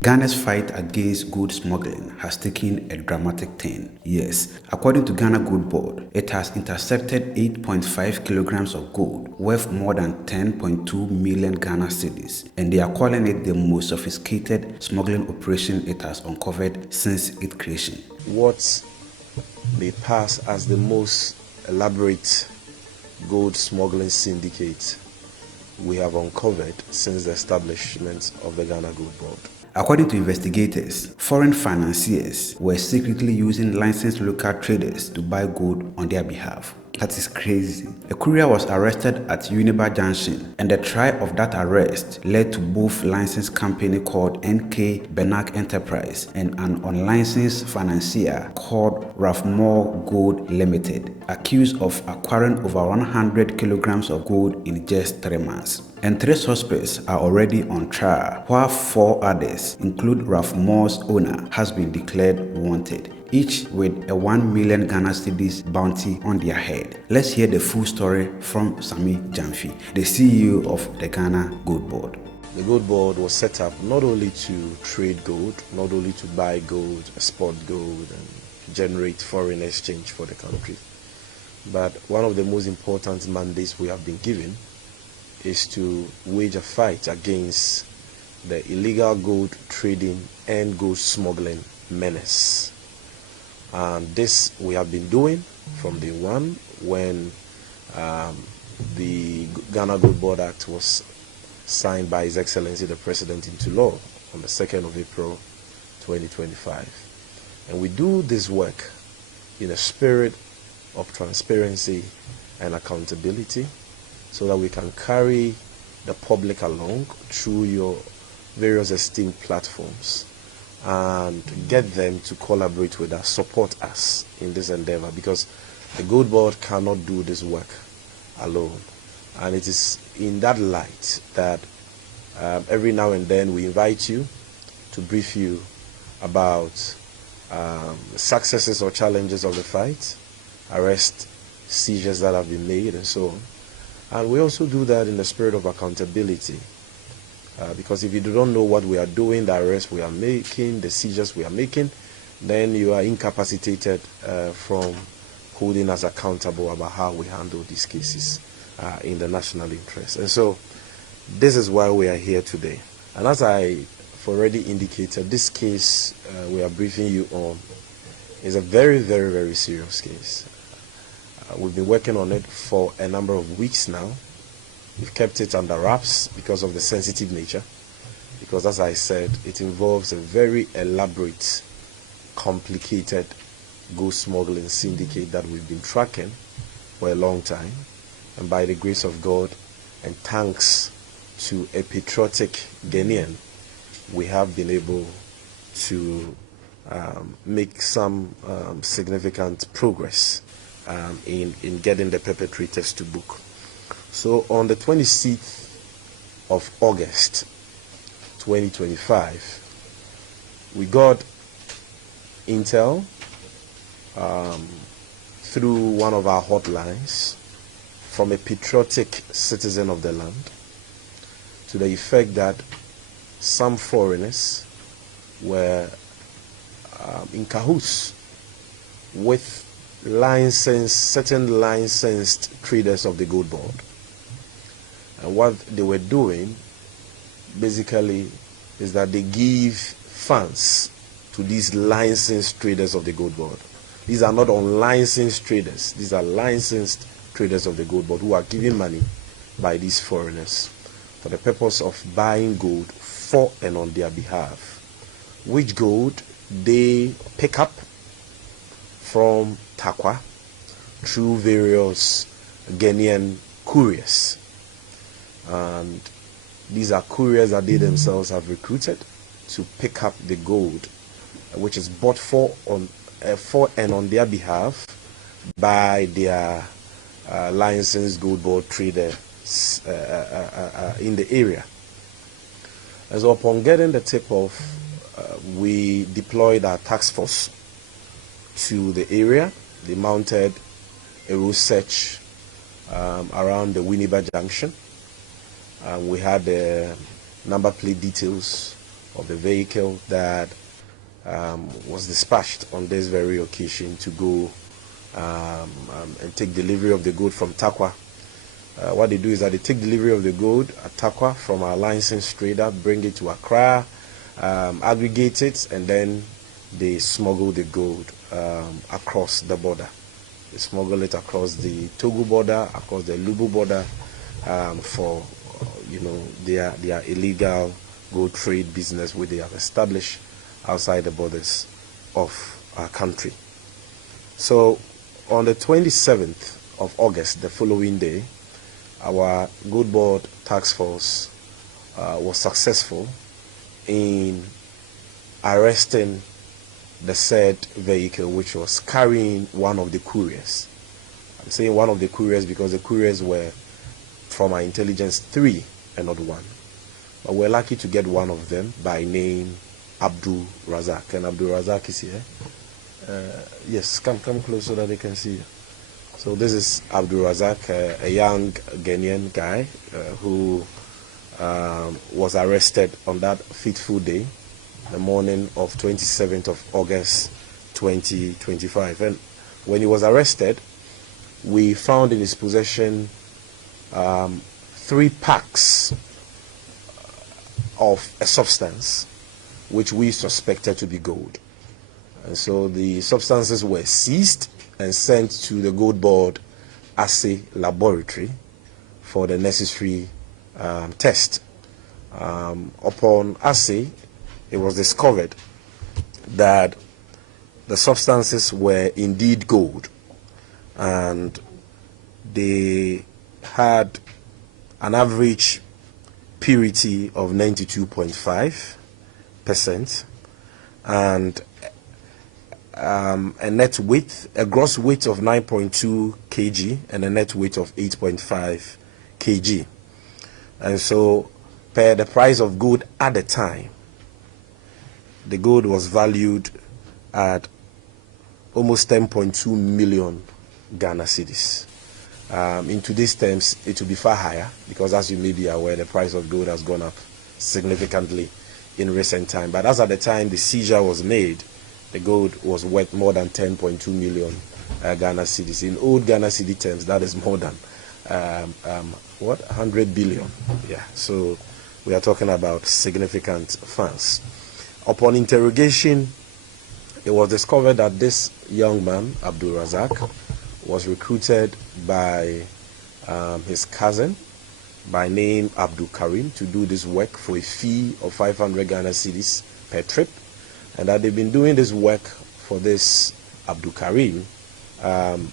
Ghana's fight against gold smuggling has taken a dramatic turn. Yes, according to Ghana Gold Board, it has intercepted 8.5 kilograms of gold worth more than 10.2 million Ghana cedis, and they are calling it the most sophisticated smuggling operation it has uncovered since its creation. What may pass as the most elaborate gold smuggling syndicate we have uncovered since the establishment of the Ghana Gold Board. According to investigators, foreign financiers were secretly using licensed local traders to buy gold on their behalf. That is crazy. A courier was arrested at Uniba Junction, and the trial of that arrest led to both licensed company called NK Benak Enterprise and an unlicensed financier called Rafmore Gold Limited, accused of acquiring over 100 kilograms of gold in just 3 months. And 3 suspects are already on trial, while 4 others, including Rafmore's owner, has been declared wanted, each with a 1 million Ghana cedis bounty on their head. Let's hear the full story from Sammy Gyamfi, the CEO of the Ghana Gold Board. The Gold Board was set up not only to trade gold, not only to buy gold, export gold, and generate foreign exchange for the country, but one of the most important mandates we have been given is to wage a fight against the illegal gold trading and gold smuggling menace. And this we have been doing from day one when the Ghana Gold Board Act was signed by His Excellency the President into law on the 2nd of April 2025. And we do this work in a spirit of transparency and accountability, so that we can carry the public along through your various esteemed platforms and get them to collaborate with us, support us in this endeavor, because the Gold Board cannot do this work alone. And it is in that light that every now and then we invite you to brief you about successes or challenges of the fight, arrest, seizures that have been made, and so on. And we also do that in the spirit of accountability, because if you don't know what we are doing, the arrests we are making, the seizures we are making, then you are incapacitated from holding us accountable about how we handle these cases in the national interest. And so this is why we are here today. And as I've already indicated, this case we are briefing you on is a very, very, very serious case. We've been working on it for a number of weeks now. We've kept it under wraps because of the sensitive nature, because as I said, it involves a very elaborate, complicated gold smuggling syndicate that we've been tracking for a long time. And by the grace of God and thanks to a patriotic Ghanaian, we have been able to make some significant progress in getting the perpetrators to book. So on the 26th of August 2025, we got intel through one of our hotlines from a patriotic citizen of the land to the effect that some foreigners were in cahoots with certain licensed traders of the Gold Board. And what they were doing basically is that they give funds to these licensed traders of the Gold Board. These are not unlicensed traders. These are licensed traders of the Gold Board who are given money by these foreigners for the purpose of buying gold for and on their behalf, which gold they pick up from Takwa through various Ghanaian couriers. And these are couriers that they themselves have recruited to pick up the gold, which is bought for and on their behalf by their licensed Gold Board traders in the area. And so upon getting the tip off, we deployed our task force to the area. They mounted a road search around the Winneba Junction. We had the number plate details of the vehicle that was dispatched on this very occasion to go and take delivery of the gold from Takwa. What they do is that they take delivery of the gold at Takwa from our licensed trader, bring it to Accra, aggregate it, and then they smuggle the gold across the border. They smuggle it across the Togo border, across the Lubu border, for their illegal gold trade business which they have established outside the borders of our country. So on the 27th of August, the following day, our Gold Board Task Force was successful in arresting the said vehicle, which was carrying one of the couriers. I'm saying one of the couriers because the couriers were from our intelligence 3 and not 1. But we're lucky to get one of them by name Abdul Razak. And Abdul Razak is here. Yes, come close so that they can see you. So this is Abdul Razak, a young Ghanaian guy who was arrested on that fateful day, the morning of 27th of August 2025. And when he was arrested, we found in his possession 3 packs of a substance which we suspected to be gold. And so the substances were seized and sent to the Gold Board Assay Laboratory for the necessary test. Upon assay, it was discovered that the substances were indeed gold, and they had an average purity of 92.5% and a gross weight of 9.2 kg and a net weight of 8.5 kg. And so, per the price of gold at the time, the gold was valued at almost 10.2 million Ghana cedis. In today's terms, it will be far higher because, as you may be aware, the price of gold has gone up significantly in recent time. But as at the time the seizure was made, the gold was worth more than 10.2 million Ghana cedis. In old Ghana cedi terms, that is more than 100 billion. Yeah, so we are talking about significant funds. Upon interrogation, it was discovered that this young man, Abdul Razak, was recruited by his cousin by name Abdul Karim to do this work for a fee of 500 Ghana cedis per trip, and that they've been doing this work for this Abdul Karim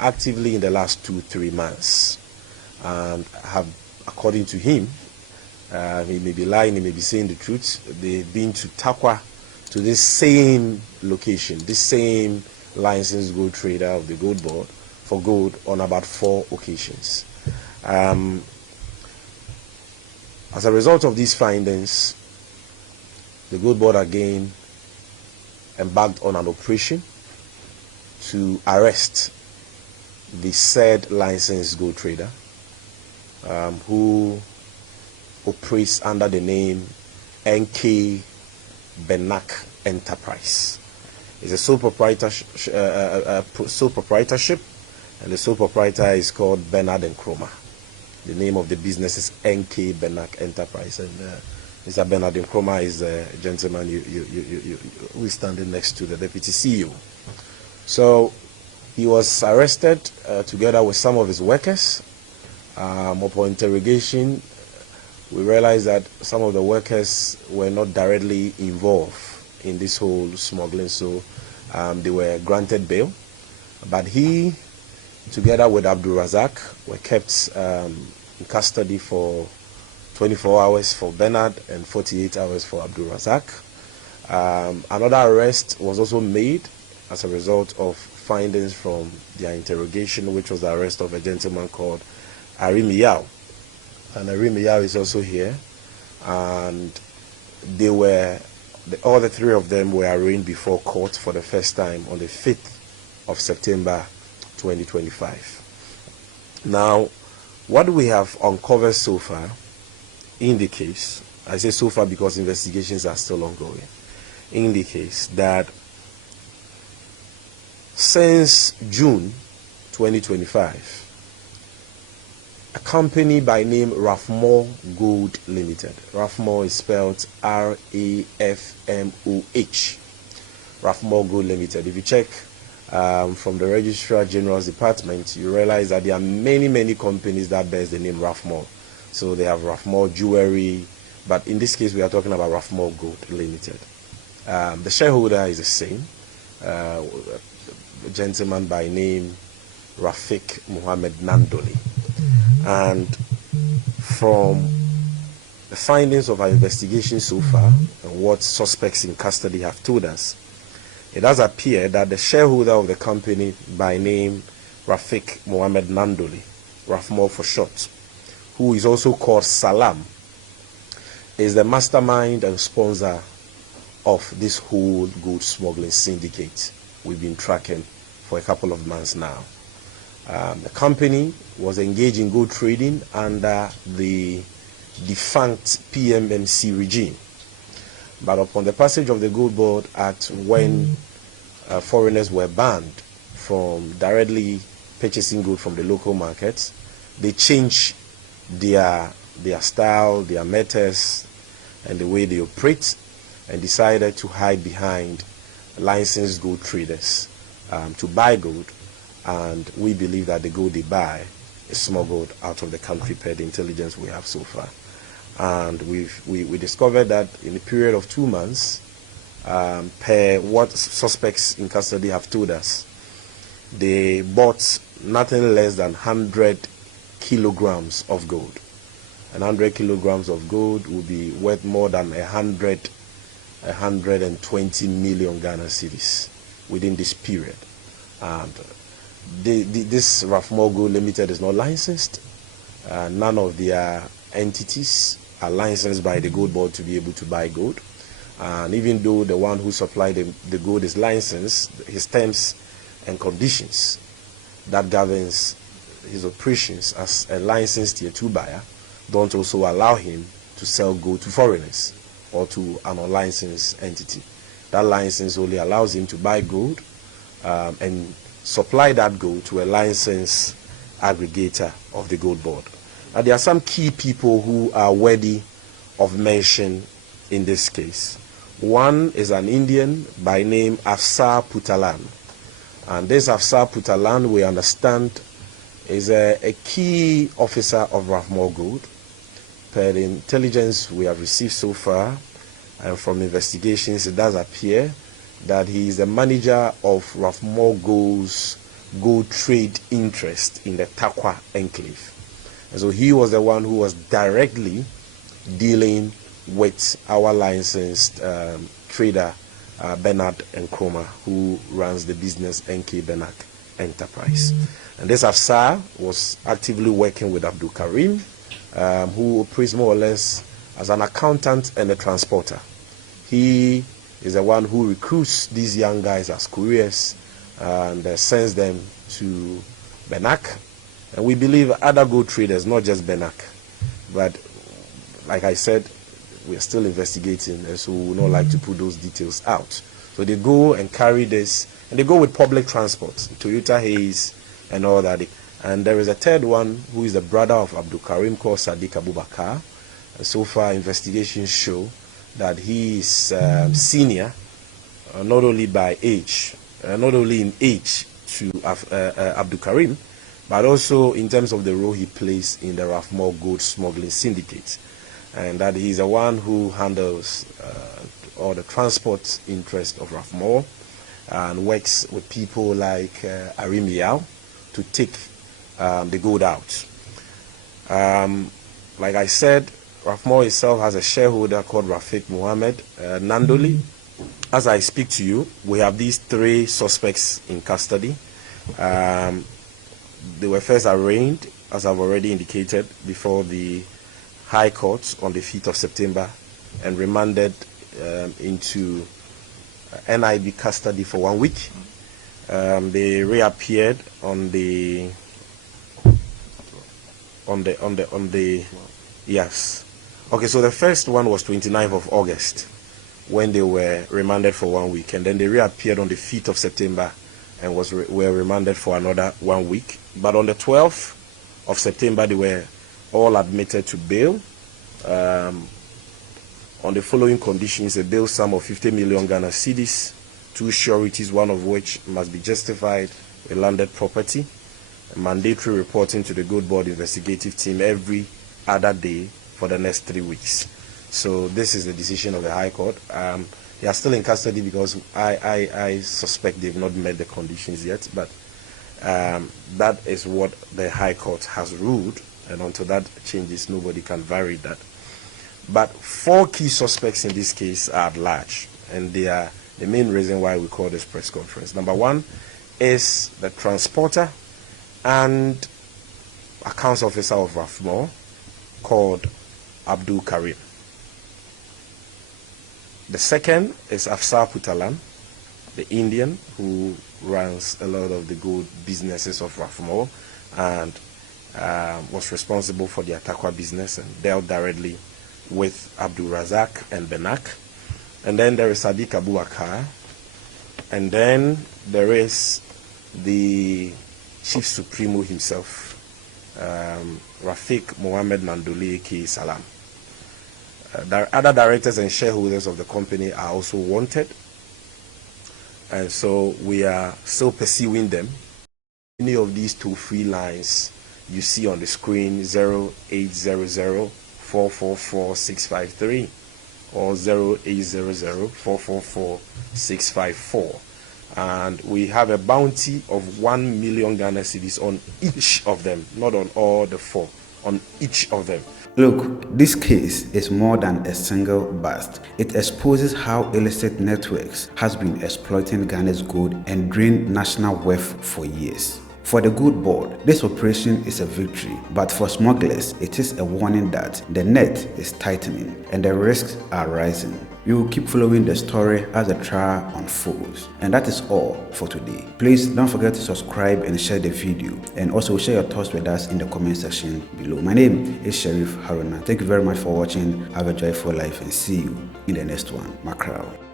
actively in the last 2-3 months, and have, according to him, he may be lying, he may be saying the truth, they've been to Takwa, to this same location, this same licensed gold trader of the Gold Board for gold on about 4 occasions. As a result of these findings, the Gold Board again embarked on an operation to arrest the said licensed gold trader who operates under the name NK Benak Enterprise. It's a sole proprietorship, and the sole proprietor is called Bernard Nkrumah. The name of the business is NK Benak Enterprise, and Mr. Bernard Nkrumah is a gentleman who is standing next to the deputy CEO. So he was arrested together with some of his workers. Upon interrogation, we realized that some of the workers were not directly involved in this whole smuggling, so they were granted bail. But he, together with Abdul Razak, were kept in custody for 24 hours for Bernard and 48 hours for Abdul Razak. Another arrest was also made as a result of findings from their interrogation, which was the arrest of a gentleman called Arim Yao. And Arim Yao is also here. And they were, all the 3 of them were arraigned before court for the first time on the 5th of September 2025. Now, what we have uncovered so far indicates I say so far because investigations are still ongoing, indicates that since June 2025, a company by name Rafmore Gold Limited. Rafmore is spelled Rafmoh. Rafmore Gold Limited. If you check from the Registrar General's Department, you realize that there are many companies that bears the name Rafmore. So they have Rafmore Jewelry, but in this case we are talking about Rafmore Gold Limited. The shareholder is the same, a gentleman by name Rafik Muhammad Nandoli. And from the findings of our investigation so far, and what suspects in custody have told us, it does appear that the shareholder of the company by name Rafik Muhammad Nandoli, Rafmore for short, who is also called Salam, is the mastermind and sponsor of this whole gold smuggling syndicate we've been tracking for a couple of months now. The company was engaged in gold trading under the defunct PMMC regime. But upon the passage of the Gold Board Act, when foreigners were banned from directly purchasing gold from the local markets, they changed their style, their methods, and the way they operate, and decided to hide behind licensed gold traders to buy gold. And we believe that the gold they buy is smuggled out of the country per the intelligence we have so far. And we discovered that in a period of 2 months, per what suspects in custody have told us, they bought nothing less than 100 kilograms of gold. And 100 kilograms of gold will be worth more than 120 million Ghana cedis within this period. And this Rafmore Gold Limited is not licensed. None of their entities are licensed by the Gold Board to be able to buy gold. And even though the one who supplied the gold is licensed, his terms and conditions that governs his operations as a licensed Tier 2 buyer don't also allow him to sell gold to foreigners or to an unlicensed entity. That license only allows him to buy gold and supply that gold to a licensed aggregator of the Gold Board. Now, there are some key people who are worthy of mention in this case. One is an Indian by name Afsar Putalan. And this Afsar Putalan, we understand, is a key officer of Rafmore Gold. Per the intelligence we have received so far, and from investigations, it does appear that he is the manager of Rafmore Gold's gold trade interest in the Takwa enclave. And so he was the one who was directly dealing with our licensed trader, Bernard Nkrumah, who runs the business NK Benak Enterprise. And this Afsar was actively working with Abdul Karim, who operates more or less as an accountant and a transporter. He is the one who recruits these young guys as couriers and sends them to Benak. And we believe other gold traders, not just Benak. But like I said, we are still investigating, and so we would not like to put those details out. So they go and carry this, and they go with public transport, Toyota Haze and all that. And there is a third one who is the brother of Abdul Karim called Sadiq Abubakar. And so far, investigations show that he is senior, not only by age, not only in age to Abdul Karim, but also in terms of the role he plays in the Rafmore Gold Smuggling Syndicate. And that he is the one who handles all the transport interest of Rafmore and works with people like Arim Yao to take the gold out. Like I said, Rafmore itself has a shareholder called Rafik Muhammad Nandoli. As I speak to you, we have these 3 suspects in custody. They were first arraigned, as I've already indicated, before the High Court on the 5th of September and remanded into NIB custody for 1 week. They reappeared on the Okay, so the first one was 29th of August when they were remanded for 1 week, and then they reappeared on the 5th of September and were remanded for another 1 week. But on the 12th of September, they were all admitted to bail on the following conditions: a bail sum of 50 million Ghana cedis, 2 sureties, one of which must be justified with landed property, mandatory reporting to the Good Board investigative team every other day for the next 3 weeks. So this is the decision of the High Court. They are still in custody because I suspect they've not met the conditions yet, but that is what the High Court has ruled, and until that changes, nobody can vary that. But 4 key suspects in this case are at large, and they are the main reason why we call this press conference. Number 1 is the transporter and accounts officer of Rafmore called Abdul Karim. The second is Afsar Putalan, the Indian who runs a lot of the gold businesses of Rafmore and was responsible for the Atakwa business and dealt directly with Abdul Razak and Benak. And then there is Sadiq Abubakar. And then there is the Chief Supremo himself, Rafiq Mohammed Mandoli aka Salam. Other directors and shareholders of the company are also wanted, and so we are still pursuing them. Any of these toll-free lines you see on the screen, 0800 444 653 or 0800 444 654, and we have a bounty of 1 million Ghana cedis on each of them, not on all the 4, on each of them. Look, this case is more than a single bust. It exposes how illicit networks has been exploiting Ghana's gold and drained national wealth for years. For the Good Board, this operation is a victory, but for smugglers, it is a warning that the net is tightening and the risks are rising. We will keep following the story as the trial unfolds. And that is all for today. Please don't forget to subscribe and share the video, and also share your thoughts with us in the comment section below. My name is Sheriff Haruna. Thank you very much for watching. Have a joyful life and see you in the next one. Macron.